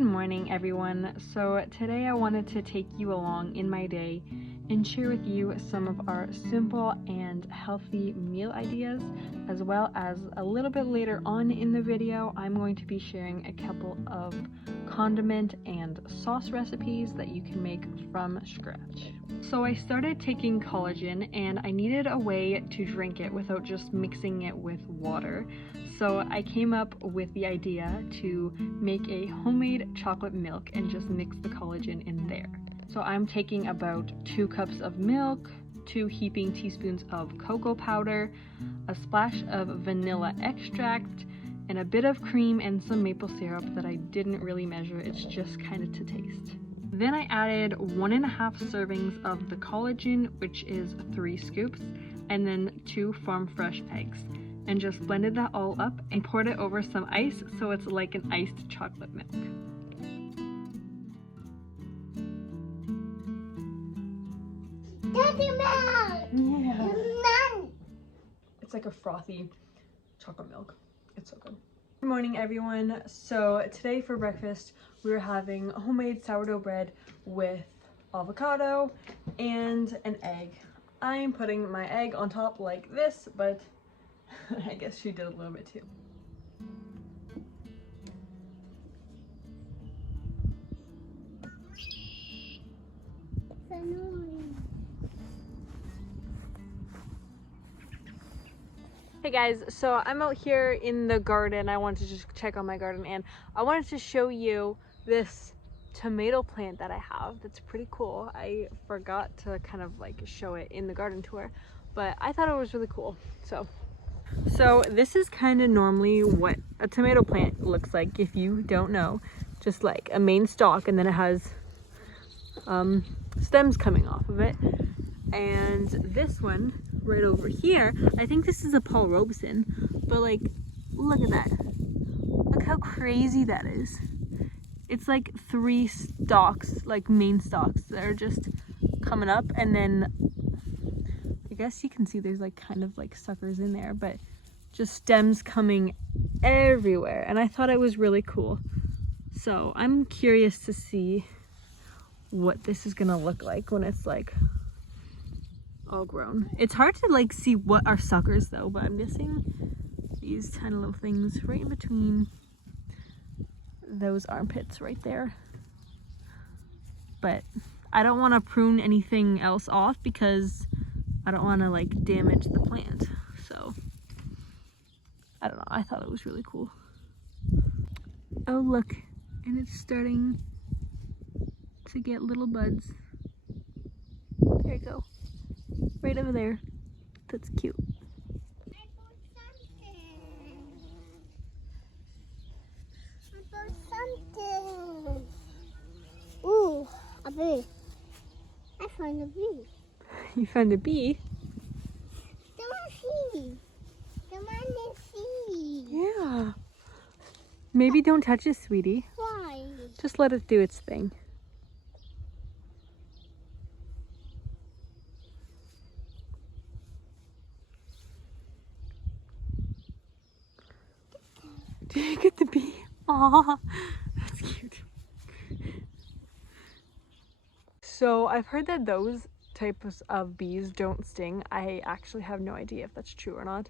Good morning, everyone. So today I wanted to take you along in my day and share with you some of our simple and healthy meal ideas, as well as a little bit later on in the video I'm going to be sharing a couple of condiment and sauce recipes that you can make from scratch. So I started taking collagen and I needed a way to drink it without just mixing it with water. So I came up with the idea to make a homemade chocolate milk and just mix the collagen in there. So I'm taking about 2 cups of milk, 2 heaping teaspoons of cocoa powder, a splash of vanilla extract, and a bit of cream and some maple syrup that I didn't really measure, it's just kind of to taste. Then I added 1.5 servings of the collagen, which is 3 scoops, and then 2 farm fresh eggs, and just blended that all up and poured it over some ice so it's like an iced chocolate milk. Yeah. It's like a frothy chocolate milk. It's so good. Good morning, everyone. So today for breakfast we're having homemade sourdough bread with avocado and an egg. I'm putting my egg on top like this, but I guess she did a little bit too. It's annoying. Hey guys, so I'm out here in the garden. I wanted to just check on my garden and I wanted to show you this tomato plant that I have that's pretty cool. I forgot to kind of like show it in the garden tour, but I thought it was really cool. So this is kind of normally what a tomato plant looks like if you don't know. Just like a main stalk, and then it has stems coming off of it. And this one right over here, I think this is a Paul Robeson, but like, look at that. Look how crazy that is. It's like 3 stalks, like main stalks that are just coming up, and then I guess you can see there's like kind of like suckers in there, but just stems coming everywhere, and I thought it was really cool. So I'm curious to see what this is gonna look like when it's like all grown. It's hard to like see what are suckers though, but I'm guessing these tiny little things right in between those armpits right there. But I don't want to prune anything else off because I don't want to like damage the plant. So I don't know, I thought it was really cool. Oh look, and it's starting to get little buds. There you go. Right over there. That's cute. I bought something. Ooh, a bee. I found a bee. You found a bee? The one see. Yeah. Maybe don't touch it, sweetie. Why? Just let it do its thing. Did you get the bee? Aw, that's cute. So I've heard that those types of bees don't sting. I actually have no idea if that's true or not.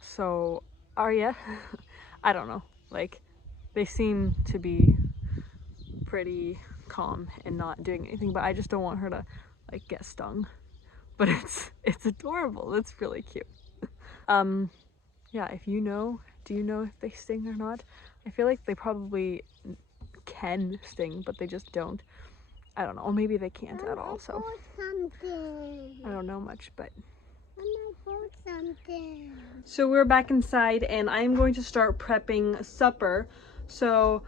So Arya, I don't know. Like, they seem to be pretty calm and not doing anything, but I just don't want her to like get stung. But it's adorable. It's really cute. Yeah, if you know, do you know if they sting or not? I feel like they probably can sting, but they just don't. I don't know, or maybe they can't at all, so Something. I don't know much, but I bought something. so we're back inside and I'm going to start prepping supper. So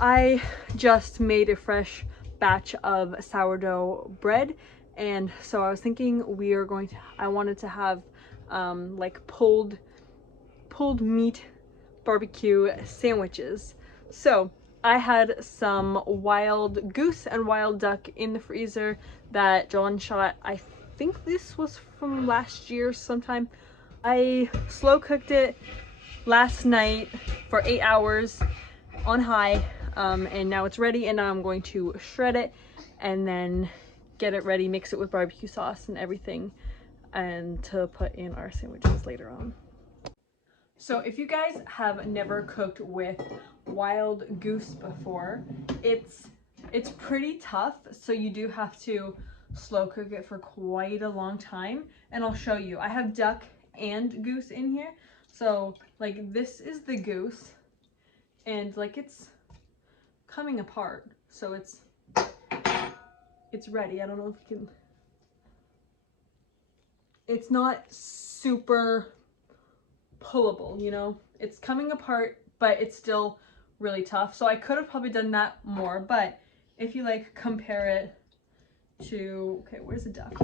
I just made a fresh batch of sourdough bread, and so I was thinking I wanted to have like pulled meat barbecue sandwiches. So I had some wild goose and wild duck in the freezer that John shot. I think this was from last year sometime. I slow cooked it last night for 8 hours on high, and now it's ready, and now I'm going to shred it and then get it ready, mix it with barbecue sauce and everything, and to put in our sandwiches later on. So if you guys have never cooked with wild goose before, it's pretty tough, so you do have to slow cook it for quite a long time, and I'll show you. I have duck and goose in here, so like this is the goose, and like it's coming apart, so it's ready. I don't know if you can, it's not super pullable, you know, it's coming apart, but it's still really tough. So I could have probably done that more, but if you like compare it to, okay, where's the duck?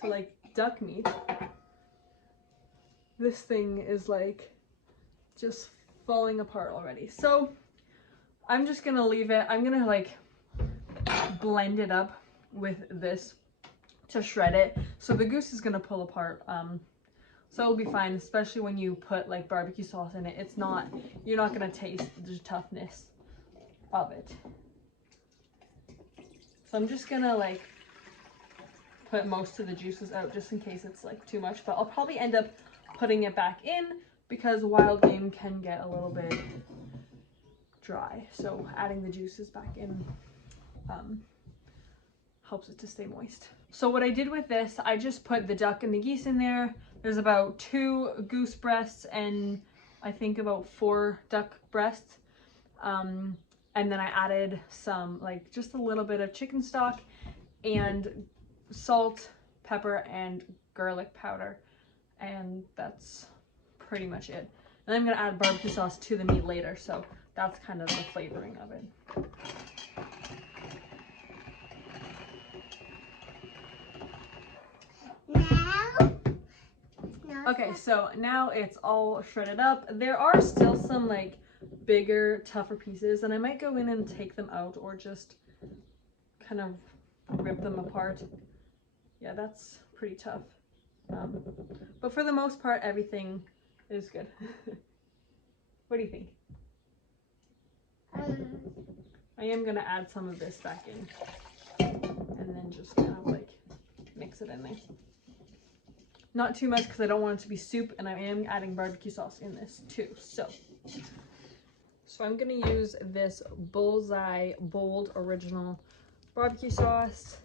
To like duck meat, this thing is like just falling apart already. So I'm just gonna leave it. I'm gonna like blend it up with this to shred it. So the goose is gonna pull apart. So it'll be fine, especially when you put like barbecue sauce in it. It's not, you're not gonna taste the toughness of it. So I'm just gonna like put most of the juices out just in case it's like too much, but I'll probably end up putting it back in because wild game can get a little bit dry. So adding the juices back in helps it to stay moist. So what I did with this, I just put the duck and the geese in there. There's about 2 goose breasts and I think about 4 duck breasts. And then I added some, like just a little bit of chicken stock and salt, pepper, and garlic powder. And that's pretty much it. And I'm gonna add barbecue sauce to the meat later, so that's kind of the flavoring of it. Okay, so now it's all shredded up. There are still some like bigger, tougher pieces, and I might go in and take them out or just kind of rip them apart. Yeah, that's pretty tough. But for the most part, everything is good. What do you think? I am gonna add some of this back in and then just kind of like mix it in there. Not too much because I don't want it to be soup, and I am adding barbecue sauce in this too. So I'm gonna use this Bullseye Bold Original barbecue sauce,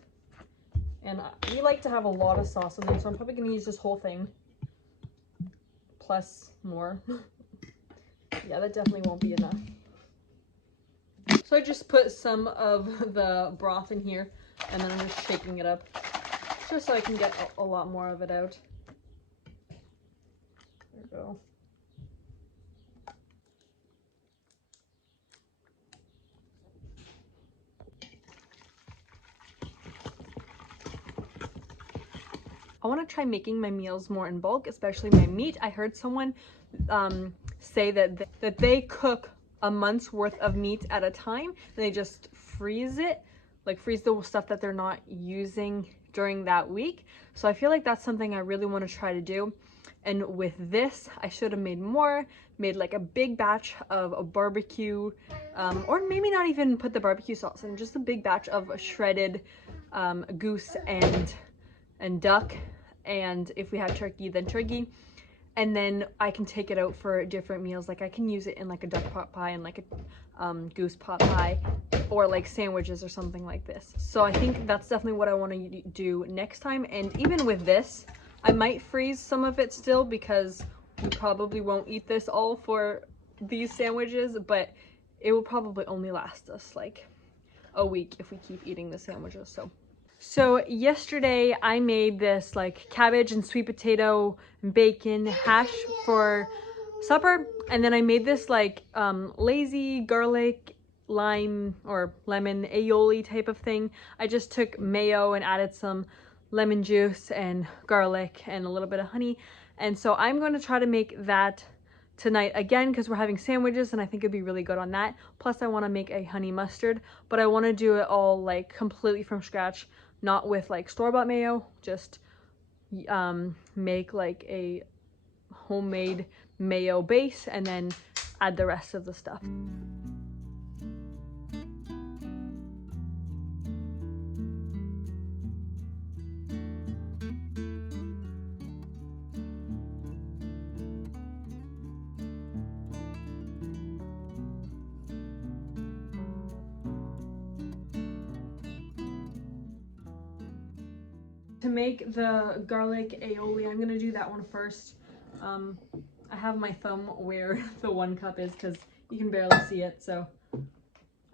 and we like to have a lot of sauce in there, so I'm probably gonna use this whole thing plus more. Yeah, that definitely won't be enough. So I just put some of the broth in here, and then I'm just shaking it up just so I can get a lot more of it out. There we go. I want to try making my meals more in bulk, especially my meat. I heard someone say that they cook a month's worth of meat at a time, and they just freeze it, like freeze the stuff that they're not using during that week. So I feel like that's something I really want to try to do. And with this, I should have made like a big batch of a barbecue, or maybe not even put the barbecue sauce in, just a big batch of shredded goose and duck, and if we have turkey, then turkey. And then I can take it out for different meals. Like I can use it in like a duck pot pie and like a goose pot pie, or like sandwiches or something like this. So I think that's definitely what I want to do next time. And even with this, I might freeze some of it still because we probably won't eat this all for these sandwiches, but it will probably only last us like a week if we keep eating the sandwiches. So yesterday I made this like cabbage and sweet potato and bacon hash for supper, and then I made this like lazy garlic lime or lemon aioli type of thing. I just took mayo and added some lemon juice and garlic and a little bit of honey, and so I'm going to try to make that tonight again because we're having sandwiches, and I think it'd be really good on that. Plus I want to make a honey mustard, but I want to do it all like completely from scratch, not with like store-bought mayo, just make like a homemade mayo base and then add the rest of the stuff. To make the garlic aioli, I'm gonna do that one first. I have my thumb where the 1 cup is because you can barely see it, so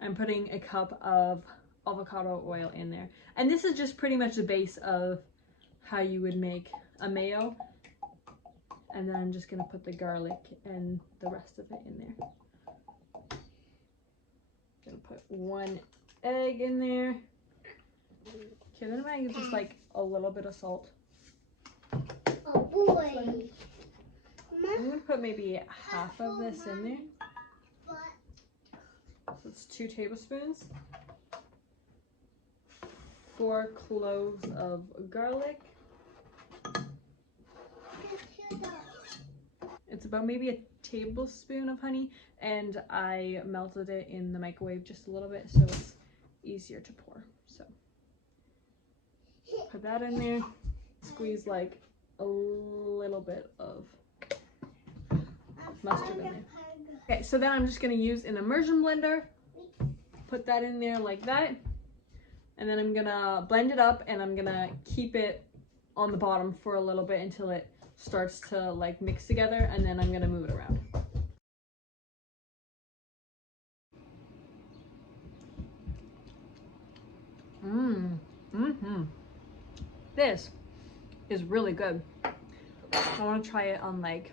I'm putting a cup of avocado oil in there. And this is just pretty much the base of how you would make a mayo. And then I'm just gonna put the garlic and the rest of it in there. Gonna put 1 egg in there. Okay, then I'm gonna use just like a little bit of salt. Oh boy. I'm gonna put maybe half of this in there. So it's 2 tablespoons. 4 cloves of garlic. It's about maybe a tablespoon of honey, and I melted it in the microwave just a little bit so it's easier to pour. So put that in there. Squeeze like a little bit of mustard in there. Okay, so then I'm just gonna use an immersion blender. Put that in there like that. And then I'm gonna blend it up, and I'm gonna keep it on the bottom for a little bit until it starts to like mix together, and then I'm gonna move it around. This is really good. I want to try it on like,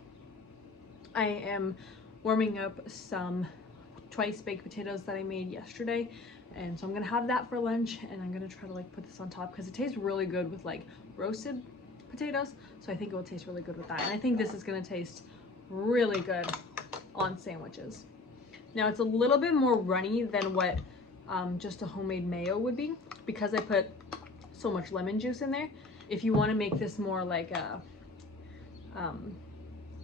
I am warming up some twice baked potatoes that I made yesterday, and so I'm gonna have that for lunch, and I'm gonna try to like put this on top because it tastes really good with like roasted potatoes, so I think it will taste really good with that. And I think this is gonna taste really good on sandwiches. Now it's a little bit more runny than what just a homemade mayo would be because I put so much lemon juice in there. If you want to make this more like a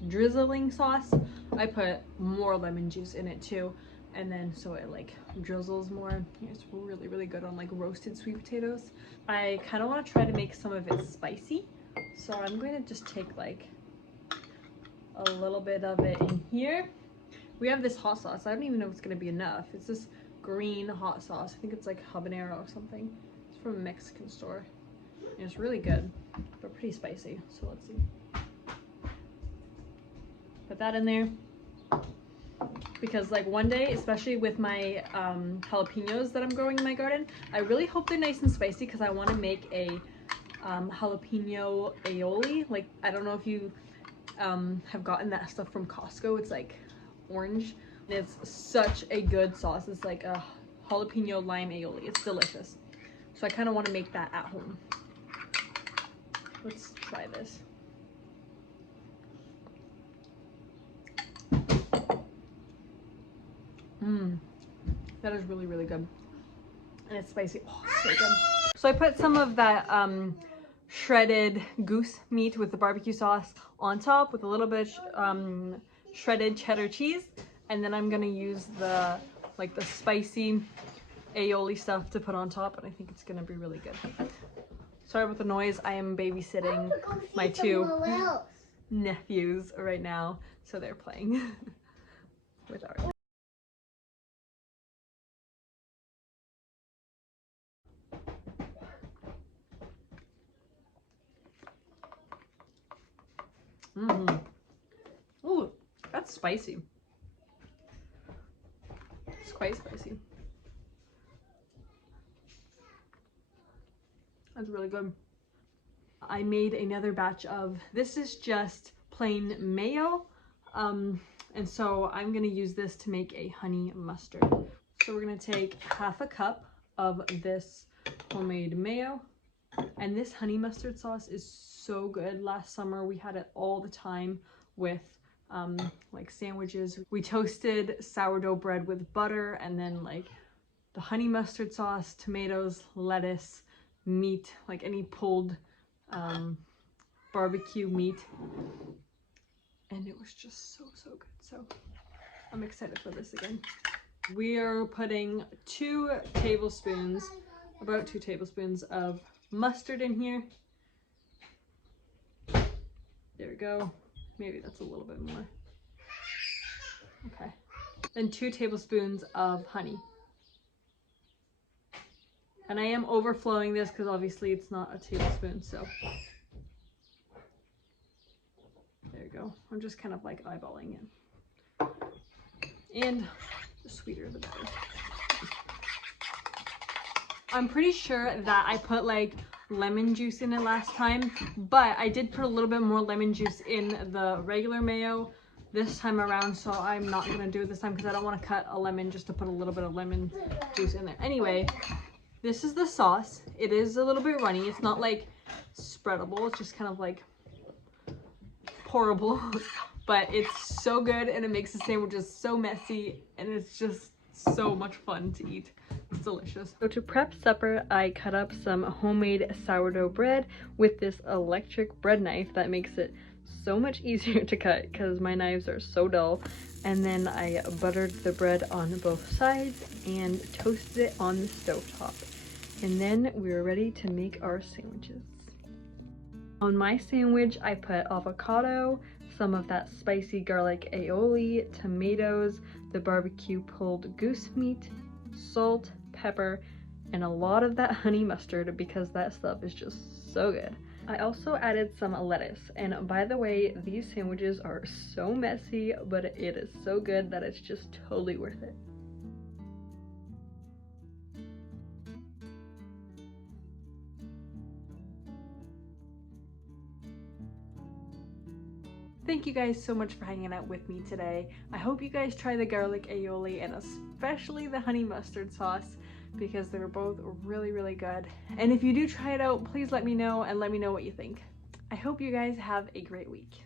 drizzling sauce, I put more lemon juice in it too, and then so it like drizzles more. It's really, really good on like roasted sweet potatoes. I kind of want to try to make some of it spicy, so I'm going to just take like a little bit of it in here. We have this hot sauce. I don't even know if it's going to be enough. It's this green hot sauce. I think it's like habanero or something. It's from a Mexican store. And it's really good, but pretty spicy. So let's see. Put that in there. Because like one day, especially with my jalapenos that I'm growing in my garden, I really hope they're nice and spicy because I want to make a jalapeno aioli. Like, I don't know if you have gotten that stuff from Costco. It's like orange. It's such a good sauce. It's like a jalapeno lime aioli. It's delicious. So I kind of want to make that at home. Let's try this. That is really, really good. And it's spicy. Oh, so good. So I put some of that shredded goose meat with the barbecue sauce on top with a little bit shredded cheddar cheese, and then I'm gonna use the spicy aioli stuff to put on top, and I think it's gonna be really good. Sorry about the noise. I am babysitting my 2 nephews right now, so they're playing with our Ooh, that's spicy. It's quite spicy. That's really good. I made another batch of, this is just plain mayo. And so I'm gonna use this to make a honey mustard. So we're gonna take half a cup of this homemade mayo. And this honey mustard sauce is so good. Last summer we had it all the time with like sandwiches. We toasted sourdough bread with butter, and then like the honey mustard sauce, tomatoes, lettuce, meat, like any pulled barbecue meat, and it was just so good. So I'm excited for this again. We are putting about 2 tablespoons of mustard in here. There we go. Maybe that's a little bit more. Okay. Then 2 tablespoons of honey. And I am overflowing this because obviously it's not a tablespoon, so. There you go. I'm just kind of like eyeballing it. And the sweeter the better. I'm pretty sure that I put like lemon juice in it last time, but I did put a little bit more lemon juice in the regular mayo this time around, so I'm not gonna do it this time because I don't want to cut a lemon just to put a little bit of lemon juice in there. Anyway, this is the sauce. It is a little bit runny. It's not like spreadable. It's just kind of like pourable, but it's so good and it makes the sandwiches so messy and it's just so much fun to eat. It's delicious. So to prep supper, I cut up some homemade sourdough bread with this electric bread knife that makes it so much easier to cut because my knives are so dull. And then I buttered the bread on both sides and toasted it on the stovetop. And then we were ready to make our sandwiches. On my sandwich, I put avocado, some of that spicy garlic aioli, tomatoes, the barbecue pulled goose meat, salt, pepper, and a lot of that honey mustard because that stuff is just so good. I also added some lettuce, and by the way, these sandwiches are so messy, but it is so good that it's just totally worth it. Thank you guys so much for hanging out with me today. I hope you guys try the garlic aioli and especially the honey mustard sauce because they were both really, really good. And if you do try it out, please let me know and let me know what you think. I hope you guys have a great week.